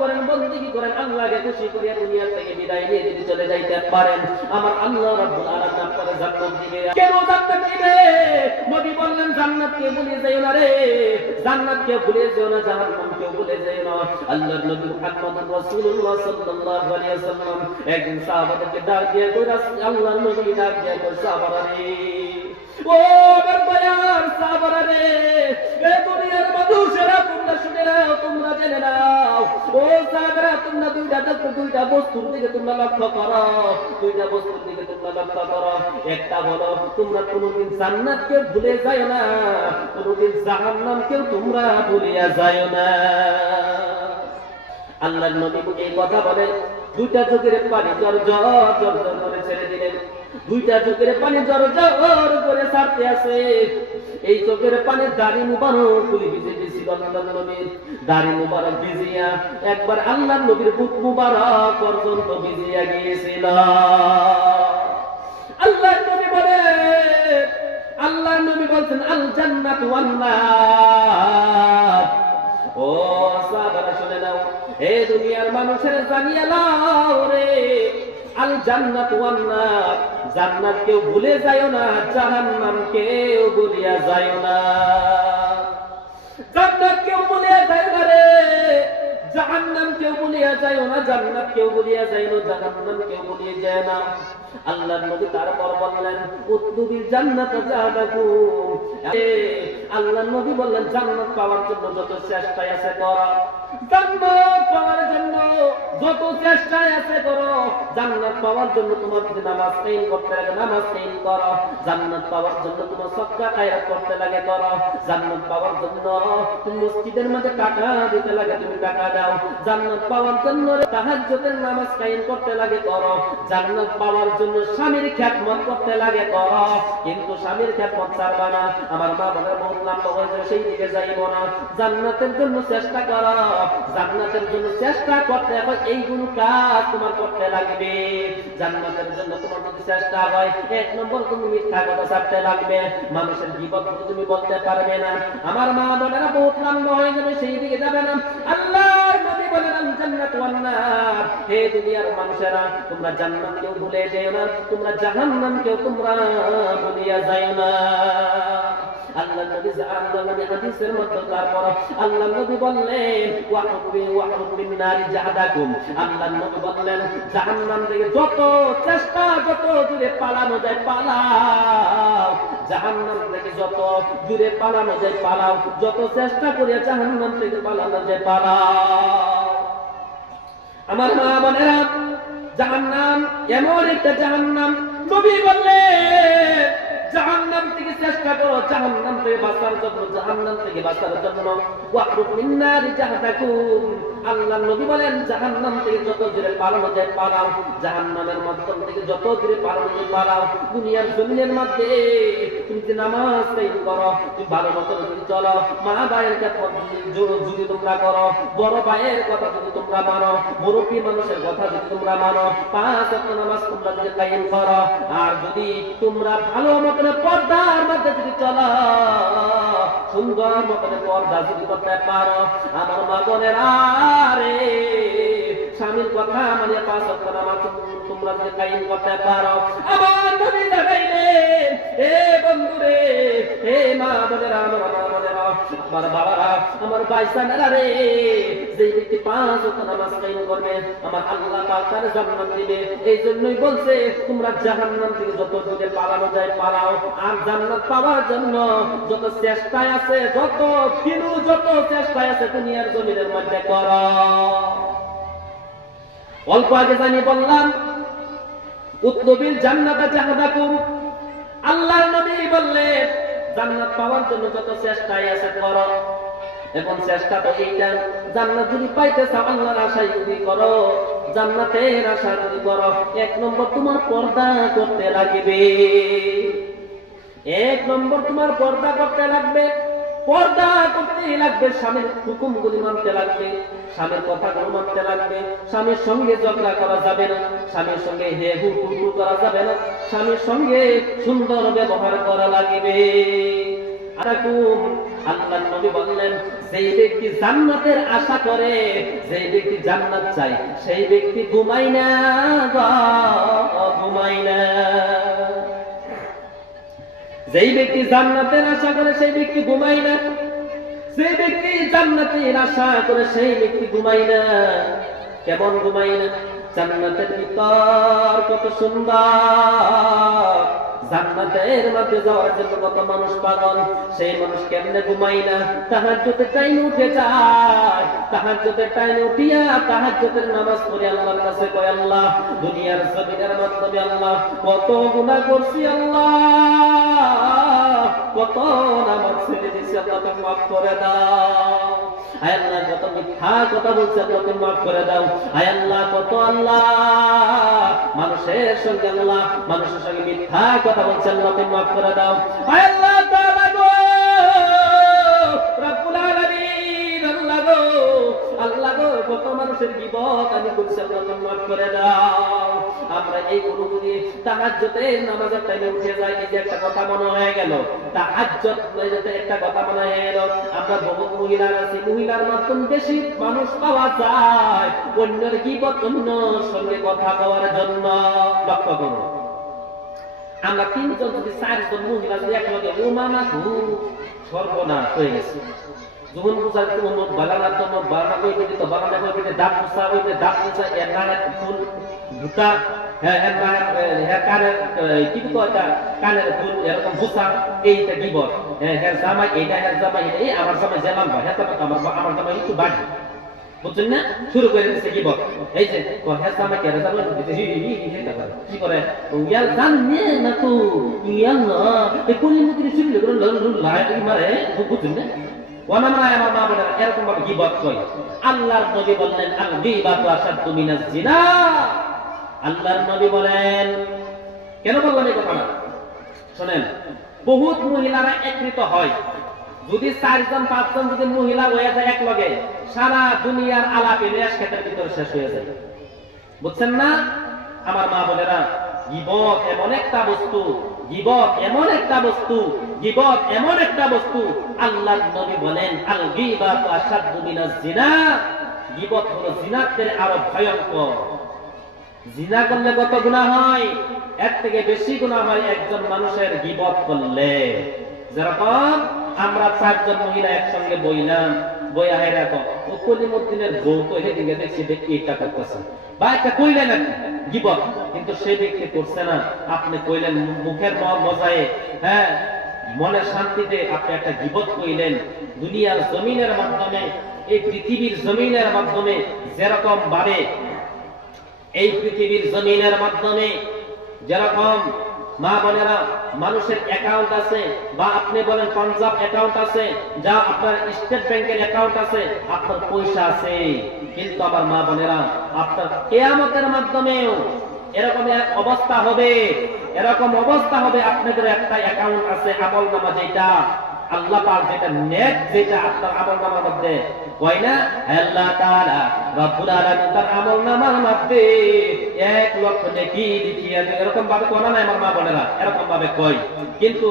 করেন, বন্দেগী করেন, আল্লাহকে খুশি করিয়া দুনিয়া থেকে বিদায় নিয়ে যদি চলে যাইতে পারেন, আমার আল্লাহ রাব্বুল আলামিন আপনাকে জান্নাত দিবে। কেন জান্নাত দিবে? নবী বললেন জান্নাতকে ভুলে যাইও না রে, জান্নাতকে ভুলে যাও না, জাহান্নামকে ভুলে যাইও না। আল্লাহর নবী মুহাম্মদুর রাসূলুল্লাহ সাল্লাল্লাহু আলাইহি ওয়াসাল্লাম একদিন সাহাবাদেরকে ডাক দিয়ে কইরা, আল্লাহর নবী ডাক দিয়ে কই, সাহাবারা রে, ও আমার দয়ার সাহাবারা রে, এই দুনিয়ার মানুষেরা তোমরা শুনে নাও, তোমরা জেনে নাও, ও সাহাবারা তোমরা দুইটা বস্তুর দিকে তোমরা লক্ষ্য করো, দুইটা বস্তুর দিকে তোমরা লক্ষ্য করো। একটা হলো তোমরা কোনোদিন জান্নাতকে ভুলে যাও না, কোনোদিন জাহান্নামকেও তোমরা ভুলিয়া যাও না। আল্লাহর নবী এই কথা বলে দুইটা চোখের পানি জর জর জর জর করে ছেড়ে দিলেন। দুইটা চোখের পানি জর জর করে ছাড়তে আছে। এই চোখের পানি দাড়ি মুবারক তুলি ভিজে দিয়েছিল আল্লাহর নবীর। দাড়ি মুবারক ভিজিয়া একবার আল্লাহর নবীর বুক মুবারক পর্যন্ত ভিজিয়া গিয়েছিল। আল্লাহর নবী বলে, আল্লাহর নবী বলছেন আল জান্নাতু ওয়ান নার। ও সাহাবারা শুনে নাও, হে দুনিয়ার মানুষের জানিয়ে নাও রে, আল জান্নাতু ওয়ান নার, জান্নাত কেউ ভুলে যায়ও না, জাহান্নাম কেউ ভুলিয়া যায়ও না। জান্নাত কেউ ভুলিয়া যায় না রে, জাহান্নাম কেউ ভুলিয়া যায়ও না, জান্নাত কেউ ভুলিয়া যায় না, জাহান্নাম কেউ ভুলিয়া যায় না। আল্লাহর নবী তারপর বললেন উতলুবিল জান্নাতা জাহাদাকুম। আল্লাহর নবী বললেন জান্নাত পাওয়ার জন্য যত চেষ্টা আছে করো, জান্নাত পাওয়ার জন্য যত চেষ্টা আছে করো, জান্নাত পাওয়ার জন্য তোমার যদি নামাজ কায়েম করতে লাগে নামাজ কায়েম করো, জান্নাত পাওয়ার জন্য তোমার সদকা খায়রাত করতে লাগে করো, জান্নাত পাওয়ার জন্য তুমি মসজিদের মধ্যে টাকা দিতে লাগে তুমি টাকা দাও, জান্নাত পাওয়ার জন্য তাহাজ্জুদের নামাজ কায়েম করতে লাগে করো, জান্নাত পাওয়ার জন্য স্বামীর খিদমত করতে লাগে করো। কিন্তু স্বামীর খিদমত ছাড়বা না, আমার মা বোনের বহুত লম্বা হয়েছে সেই দিকে যাইব না। জান্নাতের জন্য চেষ্টা করো, জান্নাতের জন্য চেষ্টা করতে হবে, এইগুলো কাজ তোমার করতে লাগবে। জান্নাতের জন্য তোমার যদি চেষ্টা হয়, এক নম্বর তুমি মিথ্যা কথা ছাড়তে লাগবে, মানুষের জীবন তুমি বলতে পারবে না, আমার মা বোনেরা বহুত লম্বা হয়ে যাবে সেই দিকে যাবে না। আল্লাহর নবী বলেন আল জান্নাতু ওয়ান নার, হে দুনিয়ার মানুষেরা তোমরা জান্নাতকেও ভুলে যেও না, তোমরা জাহান্নামকেও তোমরা ভুলিয়া যাও না। আল্লাহর নবী হাদিসের মধ্যে তারপর আল্লাহর নবী বললেন ওয়াহুবিন নারি জাহাদাকুম। আল্লাহর নবী বললেন জাহান্নাম থেকে যত চেষ্টা যত দূরে পালানো যায় পালাও, জাহান্নাম থেকে যত দূরে পালানো যায় পালাও, যত চেষ্টা করিয়া জাহান্নাম থেকে পালানো যায় পালাও। আমার মা বোনেরা, জাহান্নাম এমন একটা জাহান্নাম, নবী বললেন জাহান্নাম থেকে চেষ্টা করো, জাহান্নাম থেকে বাঁচার জন্য, জাহান্নাম থেকে বাঁচার জন্য ওয়াহরুব মিন নারি জাহাদাকুম। আল্লাহর নবী বলেন জাহান্নাম থেকে যত দূরে পালানো যায় পালাও, জাহান্নামের মাধ্যম থেকে যত দূরে পালানো যায় পালাও। দুনিয়ার জমিনের মধ্যে তুমি যে নামাজ কায়েম করো, তুমি ভালো মতো যদি চলো, মা ভাইয়ের কথা যদি তোমরা করো, বড় ভাইয়ের কথা যদি তোমরা মানো, মুরব্বী মানুষের কথা যদি তোমরা মানো, 5 ওয়াক্ত নামাজ তোমরা যদি কায়েম করো, আর যদি তোমরা ভালো মতো পর্দার মধ্যে যদি চলো, সুন্দর মতো পর্দা যদি করতে পারো, আমার মা বোনেরা রে, স্বামীর কথা মানে 5 ওয়াক্ত নামাজ তোমরা যদি কায়েম করতে পারো, আমার নবী দেখাইলেন হে বন্ধুরে, হে মা বোনেরা, আমার মা বোনেরা, আমার বাবারা, আমার ভাইসানেরা রে, যে ব্যক্তি 5 ওয়াক্ত নামাজ কায়েম করবে আমার আল্লাহ পাক তার জান্নাত দিবে। এই জন্যই বলছে তোমরা জাহান্নাম থেকে যত দূরে পালানো যায় পালাও, আর জান্নাত পাওয়ার জন্য যত চেষ্টা আছে, যত কিনু যত চেষ্টা আছে দুনিয়ার জমিনের মধ্যে করো। অল্প আগে জানি বললাম উতলুবিল জান্নাতা জাহাদাকুম। আল্লাহর নবী বললেন জান্নাত পাওয়ার জন্য যত চেষ্টাই আছে করো। এখন চেষ্টা তো এইটা, জান্নাত যদি পাইতে চাও আল্লাহর আশায় যদি করো, জান্নাতের আশা যদি করো, 1 নম্বর তোমার পর্দা করতে লাগবে। 1 নম্বর তোমার পর্দা করতে লাগবে, পর্দা করতেই লাগবে, স্বামীর হুকুমগুলি মানতে লাগবে, স্বামীর কথাগুলো মানতে লাগবে, স্বামীর সঙ্গে ঝগড়া করা যাবে না, স্বামীর সঙ্গে হে হু হু করা যাবে না, স্বামীর সঙ্গে সুন্দর ব্যবহার করা লাগবে। আল্লাহর নবী বললেন যেই ব্যক্তি জান্নাতের আশা করে, যেই ব্যক্তি জান্নাত চায়, সেই ব্যক্তি ঘুমায় না, ঘুমায় না। যেই ব্যক্তি জান্নাতের আশা করে সেই ব্যক্তি ঘুমায় না, যে ব্যক্তি জান্নাতের আশা করে সেই ব্যক্তি ঘুমায় না। কেমন ঘুমায় না? জান্নাতের ভিতর কত সুন্দর, জান্নাতের মধ্যে যাওয়ার জন্য কত মানুষ পাগল, সেই মানুষ কেমনে ঘুমায় না? তাহাজ্জুদের টাইমে উঠে যায়, তাহাজ্জুদের টাইমে উঠিয়া তাহাজ্জুদের নামাজ পড়ে আল্লাহর কাছে কয়, আল্লাহ দুনিয়ার জমিনের মাধ্যমে আল্লাহ কত গুনাহ করছি, আল্লাহ কত নামাজ ছেড়ে দিয়েছি, আল্লাহ তুমি মাফ করে দাও। আয় আল্লাহ কত মিথ্যা কথা বলছি, আল্লাহ তুমি মাফ করে দাও। আয় আল্লাহ কত আল্লাহ মানুষের সঙ্গে, আল্লাহ মানুষের সঙ্গে মিথ্যা কথা বলছি, আল্লাহ তুমি মাফ করে দাও। আয় আল্লাহ তাআলা গো, রব্বুল আলামিন, আল্লাহ গো, আল্লাহ গো, কত মানুষের গীবত আমি করছি, আল্লাহ তুমি মাফ করে দাও। আমরা এই গুরুগুলি তাহাজ্জুদের নামাজের টাইমে উঠে যাই, এই যে একটা কথা মনে হয়ে গেল, তাহাজ্জুদ যাতে একটা কথা মনে হয়ে গেল। আমরা বহু মহিলা আছি, মহিলার মাধ্যমে বেশি মানুষ পাওয়া যায় অন্যের গীবত, অন্যর সঙ্গে কথা বলার জন্য। লক্ষ্য করুন, আমরা তিনজন যদি চারজন মহিলা যদি একলগে ওমানা খুব সর্বনাশ হয়ে গেছে। জীবন বুঝার জন্য বালানা জন্য বালানা কই দিত, বালানা কই দিতে দাঁত মুছা হইতে দাঁত মুছা এর নাহে ফুল ভুতা, হ্যাঁ এর নাহে হ্যাঁ কানের কি কথা কানের ফুল এরকম ভুসা, এইটা গীবত। হ্যাঁ হ্যাঁ জামাই এইটা, হ্যাঁ জামাই এই আমার জামাই জেলাম বা হ্যাঁ আমার জামাই একটু বাড়ি, বুঝছেন না? শুরু করে দিচ্ছে গীবত। এই যে হ্যাঁ জামাই কে জামাই দিতে কি করে ইয়াল জানে না তো ইয়াল না এই কোন মুখে শুনলে করে লাই মারে, বুঝছেন না? ওয়ানামায় আমার মা বলেন এরকম ভাবে গীবত কই। আল্লাহর নবী বললেন আল গীবাতু আশাদ্দু মিনাজ জিনা। আল্লাহর নবী বলেন, কেন বললাম এই কথাটা শুনেন, বহুত মহিলারা একত্রিত হয়, যদি 4 জন 5 জন যদি মহিলা হয়ে যায় এক লগে, সারা দুনিয়ার আলাপে রেশ ক্ষেতের ভিতরে শেষ হয়ে যায়, বুঝছেন না? আমার মা বোনেরা, গীবত এমন একটা বস্তু, গীবত এমন একটা বস্তু, গীবত এমন একটা বস্তু, আল্লাহর নবী বলেন আল গীবাতু আশাদ্দু মিনাজ জিনা। গীবত হলো জিনার চেয়ে আরো ভয়ঙ্কর। জিনা করলে কত গুনাহ হয়? এর থেকে বেশি গুনাহ হয় একজন মানুষের গীবত করলে। যেরকম আমরা 4 জন মহিলা একসঙ্গে বইলাম, বইয়া হেরা তো কলিমুদ্দিনের বউ তো হেদিকে দেখছি দেখি এটা করতেছে বা একটা কইলেন নাকি গীবত, কিন্তু সেই ব্যক্তি করছে না, আপনি কইলেন মুখের মজায়, হ্যাঁ মনের শান্তিতে আপনি একটা গীবত কইলেন। দুনিয়ার জমিনের মাধ্যমে, এই পৃথিবীর জমিনের মাধ্যমে যেরকম ভাবে, এই পৃথিবীর জমিনের মাধ্যমে যেরকম মা বোনেরা মানুষের অ্যাকাউন্ট আছে, বা আপনি বলেন পাঞ্জাব অ্যাকাউন্ট আছে, যা আপনার স্টেট ব্যাংকের অ্যাকাউন্ট আছে, আপনার পয়সা আছে, কিন্তু আমার মা বোনেরা আপনার কিয়ামতের মাধ্যমেও এরকম অবস্থা হবে, এরকম অবস্থা হবে, আপনাদের একটা অ্যাকাউন্ট আছে আমলনামা, যেটা আল্লাহ পাক যেটা নেক, যেটা আপনার আমলনামার মধ্যে কয় না, আল্লাহ তাআলা রব্বুল আলামিন তার আমলনামার মধ্যে 1 লক্ষ নেকি লিখিয়ে দেন। এরকম ভাবে কোন না আমার মা বোনেরা, এরকম ভাবে কয়, কিন্তু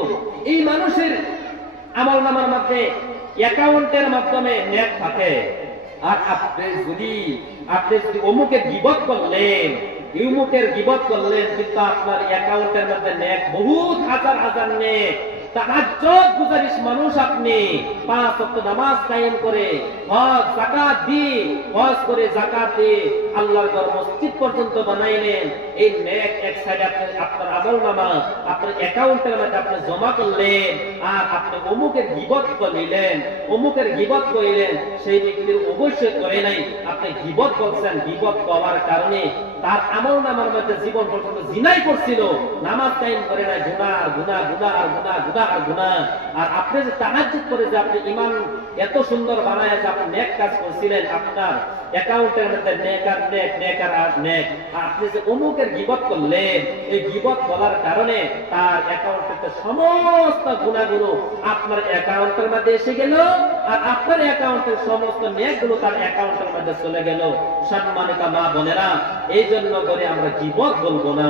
এই মানুষের আমলনামার মধ্যে অ্যাকাউন্টের মাধ্যমে নেক থাকে। আর আপনি যদি অমুকের গীবত করলেন, ইউমুকের গীবত করলেন, কিন্তু আপনার অ্যাকাউন্টের মধ্যে নেক বহুত হাজার হাজার নেক, তাহাজ্জুদ গুজারিশ মানুষ, আপনি 5 ওয়াক্ত নামাজ কায়েম করে, হজ যাকাত দিয়ে, হজ করে যাকাত দিয়ে আল্লাহর ঘর মসজিদ পর্যন্ত বানাইলেন, এই নেক এক সাইডে আপনার আমলনামা আপনার অ্যাকাউন্টের মধ্যে আপনি জমা করলেন, আর আপনি অমুকের গীবত করলেন, অমুকের গীবত করিলেন, সেই ব্যক্তির অবশ্যই করে নাই, আপনি গীবত করছেন। গীবত করার কারণে তার আমলনামার মধ্যে জীবন পর্যন্ত জিনাই করছিল, নামাজ কায়েম করে নাই, গুনাহ আর গুনাহ, গুনাহ আর গুনাহ, গুনাহ আর গুনাহ। আর আপনি যে তাহাজ্জুদ করে যে আপনি ঈমান এত সুন্দর বানায় যে আপনি নেক কাজ করছিলেন, আপনার অ্যাকাউন্টের মধ্যে নেক আর নেক, নেক আর নেক। আপনি যে অমুকের গীবত করলেন, এই গীবত বলার কারণে তার অ্যাকাউন্টে সমস্ত গুনাহগুলো আপনার অ্যাকাউন্টের মধ্যে এসে গেল, আর আপনার অ্যাকাউন্টের সমস্ত নেকগুলো তার অ্যাকাউন্টের মধ্যে চলে গেল। সম্মানিত মা বোনেরা, এই জন্য করে আমরা গীবত বলবো না,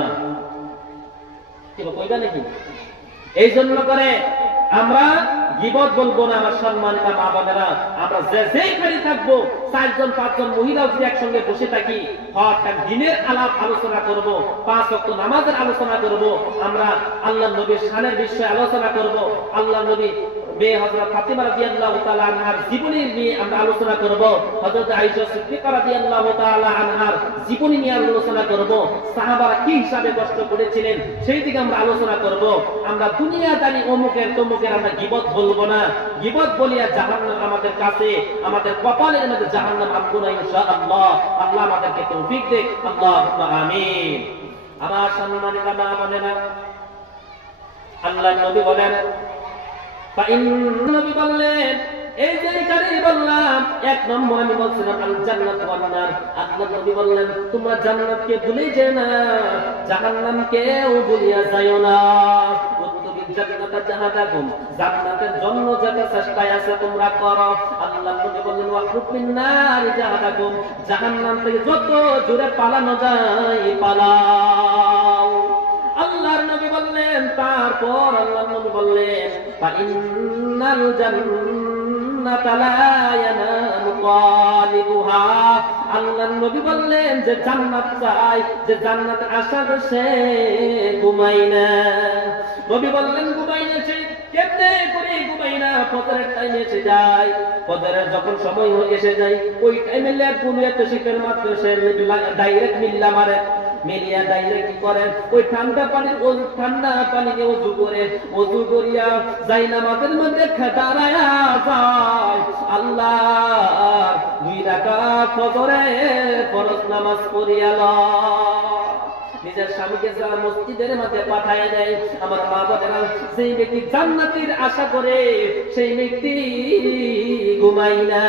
কি কইবা নাকি? এই জন্য করে আমরা গীবত বলবো না। আমার সম্মানিত মা বোনেরা, আমরা যেখানে থাকবো 4 জন 5 জন মহিলাও যদি একসঙ্গে বসে থাকি, হঠাৎ দিনের আলোচনা করব, 5 ওয়াক্ত নামাজের আলোচনা করব, আমরা আল্লাহর নবীর শানের বিষয়ে আলোচনা করব, আল্লাহর নবী মেয়ে হযরত ফাতিমা রাদিয়াল্লাহু তাআলা আনহার জীবনী নিয়ে আমরা আলোচনা করব, হযরত আয়েশা সিদ্দিকা রাদিয়াল্লাহু তাআলা আনহার জীবনী নিয়ে আলোচনা করব, সাহাবারা কি হিসাবে কষ্ট করেছিলেন সেই দিকে আমরা আলোচনা করব। আমরা দুনিয়াদারি অমুকের তমুকের আমরা গীবত বলবো না। গীবত বলিয়া জাহান্নাম আমাদের কাছে, আমাদের কপালের মধ্যে জাহান্নাম আনবো না ইনশাআল্লাহ। আল্লাহ আমাদেরকে তৌফিক দেখ, আল্লাহুম্মা আমিন। আমার সম্মানিত মা বোনেরা, আল্লাহর নবী বলেন, নবী বললেন, এই যে এখানেই বললাম 1 নম্বর আমি বলছিলাম আল জান্নাত ওয়ান নার। আল্লাহর নবী বললেন, তোমরা জান্নাতকে ভুলে যেও না, জাহান্নামকেও ভুলিয়া যাও না। জান্নাত জাহাদাকুম, জান্নাতের জন্য যত চেষ্টায় আছে তোমরা করো। আল্লাহর নবী বললেন, ওয়াহরুব মিন নার জাহাদাকুম, জাহান্নাম থেকে যত জোরে পালানো যায় পালাও। আল্লাহর নবী বললেন, তারপর আল্লাহর নবী বললেন, ফা ইন্নাল জান্নাতা লা ইয়ানামু তালিবুহা। আল্লাহর নবী বললেন যে জান্নাত চাই, যে জান্নাতের আশা করছে, ঘুমাই না। নবী বললেন, ঘুমাই না সে কেমনে করে ঘুমাই না? ফজরের টাইমে এসে যায়, ফজরের যখন সময় এসে যায়, ওই টাইমে লেপ ঘুমিয়ে তো শীতের মাত্র সে ডাইরেক্ট মিল্লা মারে, মিলিয়া ডাইরেক্ট কি করেন, ওই ঠান্ডা পানিকে ওযু করে, ওযু করিয়া যাই নামাজের মধ্যে দাঁড়ায়া যায়, আল্লাহ 2 রাকাত ফজরের ফরজ নামাজ পড়িয়া লয়। নিজের স্বামীকে যারা মসজিদের মধ্যে পাঠায় দেয়, আমার মা বোনেরা, সেই ব্যক্তি জান্নাতের আশা করে, সেই ব্যক্তি ঘুমাই না।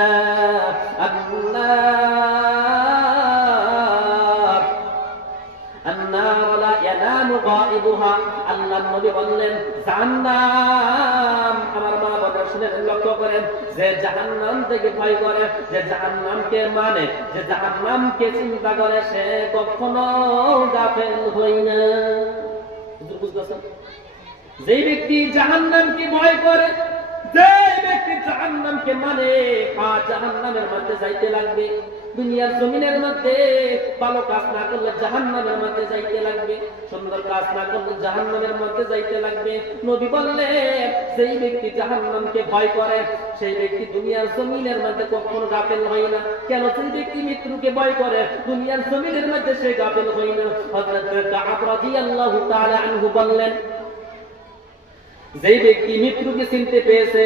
আল্লাহর নবী বললেন, জাহান্নাম, আমার মা বোনেরা শুনে লক্ষ্য করেন, যে জাহান্নাম থেকে ভয় করে, যে জাহান্নামকে মানে, যে জাহান্নামকে চিন্তা করে, সে কখনো গাফেল হয় না। বুঝতেছেন? যে ব্যক্তি জাহান্নামকে ভয় করে, যে ব্যক্তি জাহান্নামকে মানে, আর জাহান্নামের মধ্যে যাইতে লাগবে। দুনিয়ার জমিনের মধ্যে ভালো কাজ না করলে জাহান্নামের মধ্যে যাইতে লাগবে, সুন্দর কাজ না করলে জাহান্নামের মধ্যে যাইতে লাগবে। নবী বললেন, সেই ব্যক্তি জাহান্নামকে ভয় করে, সেই ব্যক্তি দুনিয়ার জমিনের মধ্যে কখনো গাফেল হয় না। কেন? সেই ব্যক্তি মৃত্যুকে ভয় করে, দুনিয়ার জমিনের মধ্যে সে গাফেল হয় না। হযরত কাব রাদিয়াল্লাহু তাআলা আনহু বললেন, যেই ব্যক্তি মৃত্যুকে চিনতে পেয়েছে,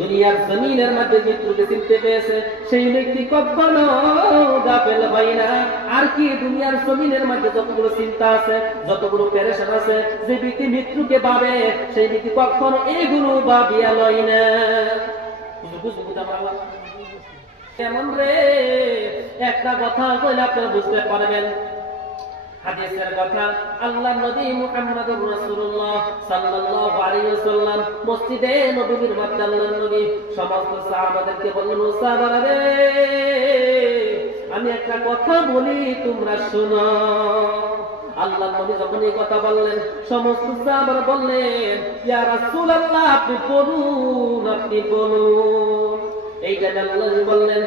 দুনিয়ার জমিনের মধ্যে মৃত্যুকে চিনতে পেয়েছে, সেই ব্যক্তি কখনো গাফেল হয় না। আর কি দুনিয়ার জমিনের মধ্যে যতগুলো চিন্তা আছে, যতগুলো পেরেশান আছে, যে ব্যক্তি মৃত্যুকে ভাবে, সেই ব্যক্তি কখনো এগুলো ভাবিয়া লয় না। কেমন রে? একটা কথা বলে আপনি বুঝতে পারবেন। হাদিসের কথা, আল্লাহর নবী মুহাম্মদুর রাসূলুল্লাহ সাল্লাল্লাহু আলাইহি ওয়াসাল্লাম মসজিদে নববীর মধ্যে আল্লাহর নবী সমস্ত সাহাবাদেরকে বললেন, ও সাহাবারা রে, আমি একটা কথা বলি, তোমরা শোনো। আল্লাহর নবী যখন এই কথা বললেন, সমস্ত সাহাবারা বললেন, ইয়া রাসূলুল্লাহ, আপনি বলুন, আপনি বলুন। এইটা আল্লাহ বললেন,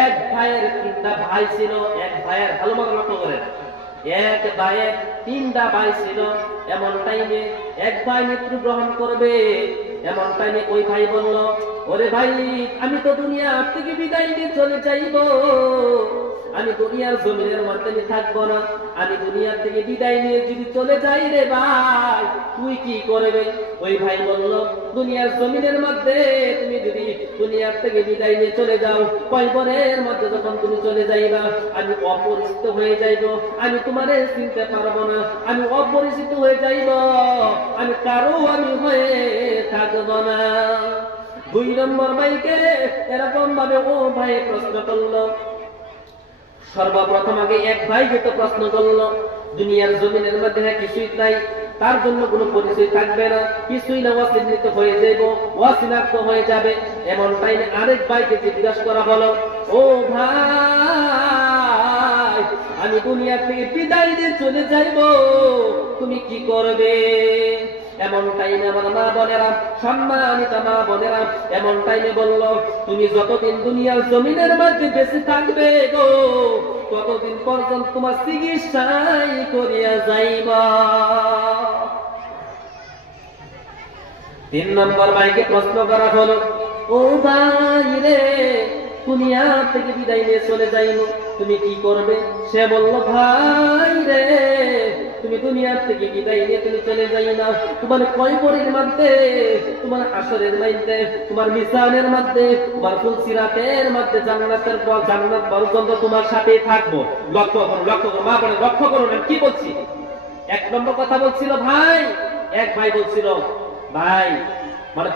এক ভাইয়ের 3টা ভাই ছিল, এক ভাইয়ের, ভালো মতো লক্ষ্য করেন, এক ভাইয়ের 3টা ভাই ছিল। এমন টাইমে এক ভাই মৃত্যু গ্রহণ করবে, এমন টাইমে ওই ভাই বলল, ওরে ভাই, আমি তো দুনিয়া থেকে বিদায় নিয়ে চলে যাইবো, আমি দুনিয়ার জমিনের মধ্যে থাকবো না, আমি দুনিয়া থেকে বিদায় নিয়ে যদি চলে যাই রে ভাই, তুই কি করবে? ওই ভাই বলল, দুনিয়ার জমিনের মধ্যে তুমি যদি দুনিয়ার থেকে বিদায় নিয়ে চলে যাও, কয়বরের মধ্যে যখন তুমি চলে যাইবা, আমি অপরিচিত হয়ে যাইব, আমি তোমারে চিনতে পারবো না, আমি অপরিচিত হয়ে যাইব, আমি কারো আমি হয়ে থাকবো না। 2 নম্বর ভাইকে এরকম ভাবে ও ভাই প্রশ্ন করলো। সর্বপ্রথম আগে এক ভাই যেটা প্রশ্ন করলো, দুনিয়ার জমিনের মধ্যে কিছুই নাই, তার জন্য কোনো পরিচয় থাকবে না, কিছুই না, অচিহ্নিত হয়ে যাইব, অচিনাক্ত হয়ে যাবে। এমন টাইমে আরেক ভাইকে জিজ্ঞাসা করা হলো, ও ভাই, আমি দুনিয়া থেকে বিদায় দিয়ে চলে যাইব, তুমি কি করবে? এমন টাইমে আমার মা বোনেরা, সম্মানিত মা বোনেরা, এমন টাইমে বলল, তুমি যতদিন দুনিয়ার জমিনের মধ্যে বেঁচে থাকবে গো, ততদিন পর্যন্ত তোমার চিকিৎসাই করিয়া যাইবা। 3 নম্বর ভাইকে প্রশ্ন করা হলো, ও ভাই রে, দুনিয়া থেকে বিদায় নিয়ে চলে যাইলো, তুমি কি করবে? সে বলল, ভাই রে, তুমি দুনিয়া থেকে বিদায় নিয়ে তুমি চলে যাই না, তোমার কয়বরের মধ্যে, তোমার হাসরের মধ্যে, তোমার মিজানের মধ্যে, তোমার ফুলসিরাতের মধ্যে জান্নাতের পর জান্নাত পর্যন্ত তোমার সাথে থাকবো। লক্ষ্য করুন, লক্ষ্য করুন মা বোনেরা, লক্ষ্য করুন আমি কি বলছি। 1 নম্বর কথা বলছিল ভাই, এক ভাই বলছিল, ভাই মানে